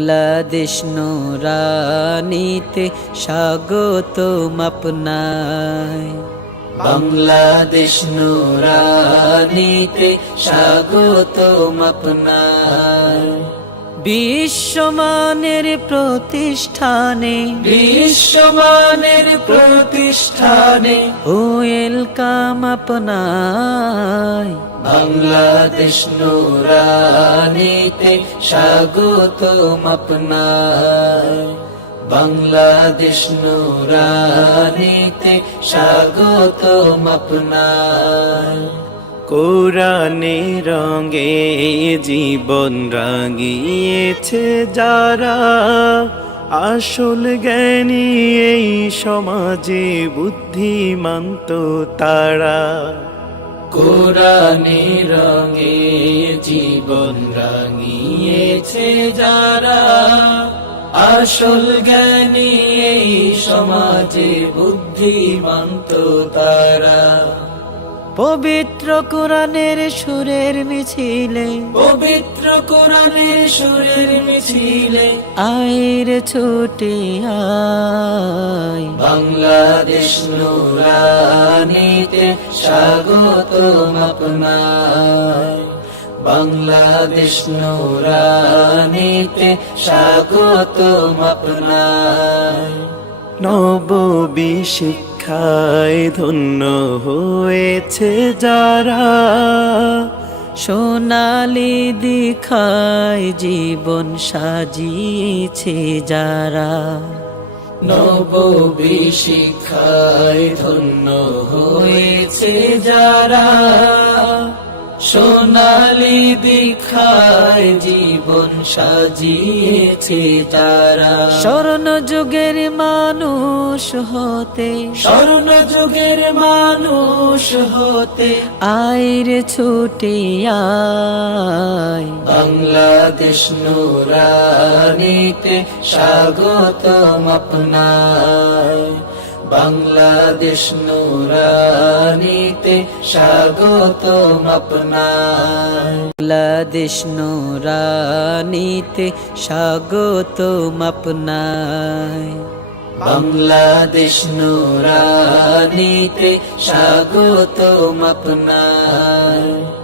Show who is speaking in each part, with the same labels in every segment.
Speaker 1: বাংলাদেশ নুরানিতে স্বাগত আপনায়। বাংলাদেশ নুরানিতে স্বাগত আপনায়। বিশ্বমানের প্রতিষ্ঠানে বিশ্বমানের প্রতিষ্ঠানে ওয়েলকাম আপনায়। বাংলাদেশ নুরানিতে স্বাগত আপনায়। বাংলাদেশ নুরানিতে স্বাগত আপনায়।
Speaker 2: কোরআনে রঙে জীবন রাঙিয়েছে যারা। আসল জ্ঞানী এই সমাজে বুদ্ধিমান্ত তারা।
Speaker 1: কোরআনে রঙে জীবন রাঙিয়েছে যারা। আসল জ্ঞানী এই সমাজে বুদ্ধিমন্ত তারা। পবিত্র কোরআনের সুরের মিছিলে। পবিত্র কোরআনের সুরের মিছিলে। আয়ের ছুটে আয়। বাংলাদেশ নুরানিতে স্বাগত আপনায় বাংলাদেশ নুরানিতে স্বাগত আপনায়
Speaker 2: নববী শিক্ষায় ধন্য হয়েছে যারা।
Speaker 1: সোনালি দিখায় জীবন সাজিয়েছে যারা। নবী শিক্ষায় ধন্য হয়েছে যারা। সোনালি দীক্ষায় জীবন সাজিয়েছে তারা। স্বর্ণ যুগের মানুষ হতে স্বর্ণ যুগের মানুষ হতে আয়ের ছুটে আয়। বাংলাদেশ নুরানিতে স্বাগতম আপনায় বাংলাদেশ নুরানিতে স্বাগতম আপনায় বাংলাদেশ নুরানিতে স্বাগতম আপনায় বাংলাদেশ নুরানিতে স্বাগতম আপনায়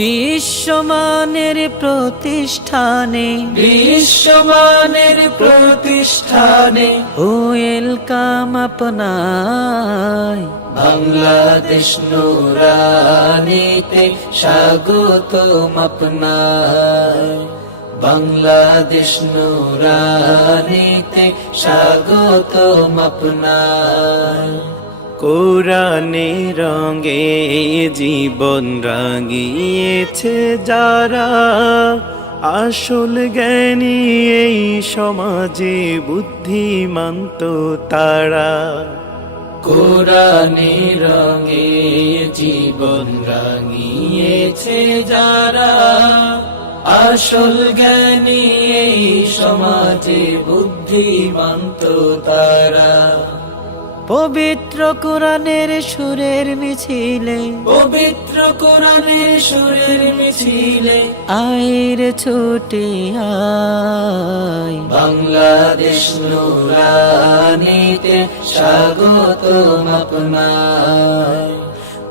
Speaker 1: বিশ্বমানের প্রতিষ্ঠানে বিশ্বমানের প্রতিষ্ঠানে ওয়েলকাম আপনায় বাংলাদেশ নুরানিতে স্বাগতম আপনায় বাংলাদেশ নুরানিতে স্বাগতম আপনায়
Speaker 2: কোরআনে রঙে জীবন রাঙিয়েছে যারা। আসল জ্ঞানী এই সমাজে বুদ্ধিমান্ত তারা।
Speaker 1: কোরআনে রঙে জীবন রাঙিয়েছে যারা। আসল জ্ঞানী এই সমাজে বুদ্ধিমন্ত তারা। পবিত্র কোরআনের সুরের মিছিলে। পবিত্র কোরআনের সুরের মিছিলে। আয়ের ছুটে আয়। বাংলাদেশ নুরানিতে স্বাগত আপনায়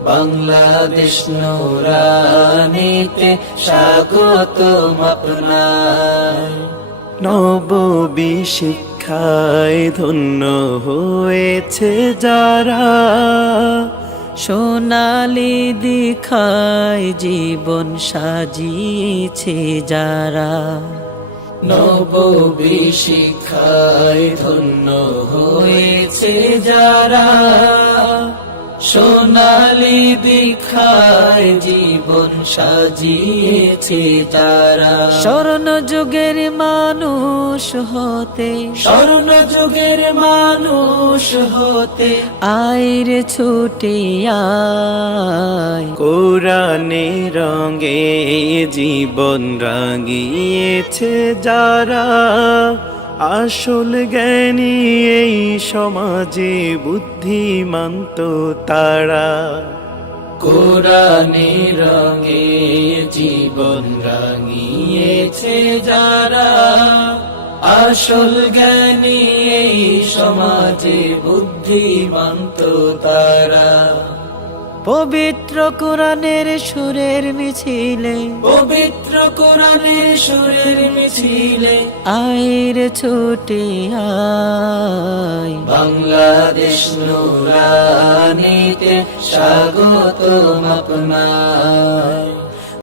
Speaker 1: বাংলাদেশ নুরানিতে স্বাগত আপনায়
Speaker 2: নববী শিক্ষায় ধন্য হয়েছে যারা।
Speaker 1: সোনালি দিখায় জীবন সাজিয়েছে যারা। নববী শিক্ষায় ধন্য হয়েছে যারা। সোনালি দীক্ষায় জীবন সাজিয়েছে তারা। স্বর্ণ যুগের মানুষ হতে স্বর্ণ যুগের মানুষ হতে। আয়ের ছুটে আয়।
Speaker 2: কোরআনে রঙে জীবন রাঙিয়েছে যারা। আসল জ্ঞানী এই সমাজে বুদ্ধিমান্ত তারা।
Speaker 1: কোরআনে রঙে জীবন রাঙিয়েছে যারা। আসল জ্ঞানী এই সমাজে বুদ্ধিমন্ত তারা।
Speaker 3: পবিত্র কোরআনের সুরের মিছিলে।
Speaker 1: পবিত্র কোরআনের সুরের মিছিলে।
Speaker 3: আয়ের ছোটে আয়।
Speaker 1: বাংলাদেশ নুরানিতে স্বাগত আপনার।